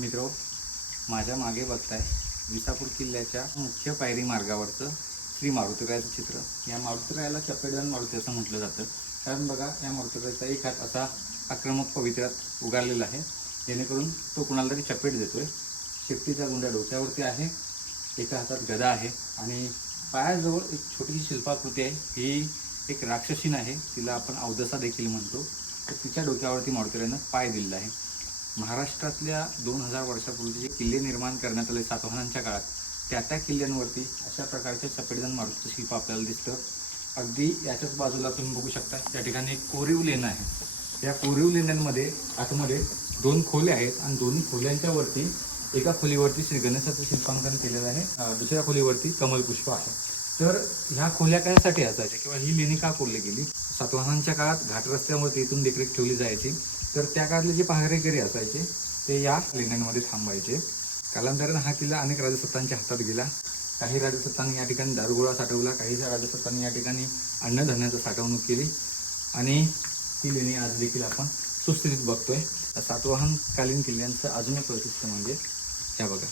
मित्र माझ्या मागे बघताय विसापूर किल्ल्याच्या मुख्य पायरी मार्गावरचं श्री मारुतीरायाचं चित्र. या मारुतीरायाला चपेडन मारुती असं म्हटलं जातं. कारण बघा या मारुतीरायाचा एक हात असा आक्रमक पवित्र्यात उगारलेला आहे. जेणेकरून तो कुणाला तरी चपेट देतोय. शेपटीचा गुंडा डोक्यावरती आहे. एका हातात गदा आहे. आणि पायाजवळ एक छोटीशी शिल्पाकृती आहे. ही एक राक्षसीन आहे. तिला आपण अवदसा देखील म्हणतो. तर तिच्या डोक्यावरती मारुतीरायानं पाय दिलेला आहे. महाराष्ट्रातल्या दोन हजार वर्षापूर्वी जे किल्ले निर्माण करण्यात आले सातवाहनांच्या काळात त्या त्या किल्ल्यांवरती अशा प्रकारचे चपेटदान मारुतीचं शिल्प आपल्याला दिसतं. अगदी याच्याच बाजूला तुम्ही बघू शकता त्या ठिकाणी एक कोरीव लेणं आहे. या कोरीव लेण्यांमध्ये आतमध्ये दोन खोल्या आहेत आणि दोन्ही खोल्यांच्या वरती एका खोलीवरती श्री गणेशाचं शिल्पांकन केलेलं आहे. दुसऱ्या खोलीवरती कमलपुष्प आहे. तर ह्या खोल्या कशासाठी असायच्या किंवा ही लेणी का कोरली गेली? सातवाहनांच्या काळात घाट रस्त्यावरती इथून देखरेख ठेवली जायची. तर त्या काळातले जे पहारेकरी असायचे ते या लेण्यांमध्ये थांबायचे. कालांतरानं हा किल्ला अनेक राजसत्तांच्या हातात गेला. काही राजसत्तांनी या ठिकाणी दारुगोळा साठवला काही राजसत्तांनी या ठिकाणी अन्नधान्याचं साठवणूक केली. आणि ती लेणी आज देखील आपण सुस्थितीत बघतोय. सातवाहनकालीन किल्ल्यांचं अजून एक वैशिष्ट्य म्हणजे ह्या बघा.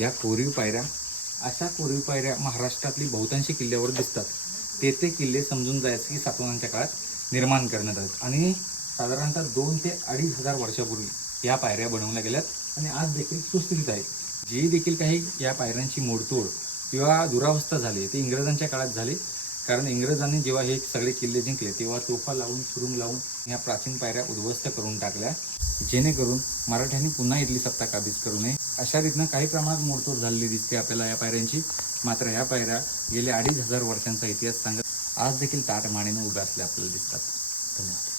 या कोरीव पायऱ्या अशा कोरीव पायऱ्या महाराष्ट्रातली बहुतांशी किल्ल्यावर दिसतात. ते ते किल्ले समजून जायचं की सातवाहनांच्या काळात निर्माण करण्यात आलेत. आणि साधारणतः दोन ते अडीच हजार वर्षापूर्वी या पायऱ्या बनवल्या गेल्यात आणि आज देखील सुस्थितीत आहेत जी देखील काही या पायऱ्यांची मोडतोड किंवा दुरावस्था झाली ती इंग्रजांच्या काळात झाले. कारण इंग्रजांनी जेव्हा हे सगळे किल्ले जिंकले तेव्हा तोफा लावून सुरुंग लावून या प्राचीन पायऱ्या उद्ध्वस्त करून टाकल्या. जेणेकरून मराठ्यांनी पुन्हा इथली सत्ता काबीज करू नये. अशा रीतनं काही प्रमाणात मोडतोड झालेली दिसते आपल्याला या पायऱ्यांची. मात्र ह्या पायऱ्या गेल्या अडीच हजार वर्षांचा इतिहास सांगत आज देखील ताटमानेनं उभ्या असल्या आपल्याला दिसतात. धन्यवाद.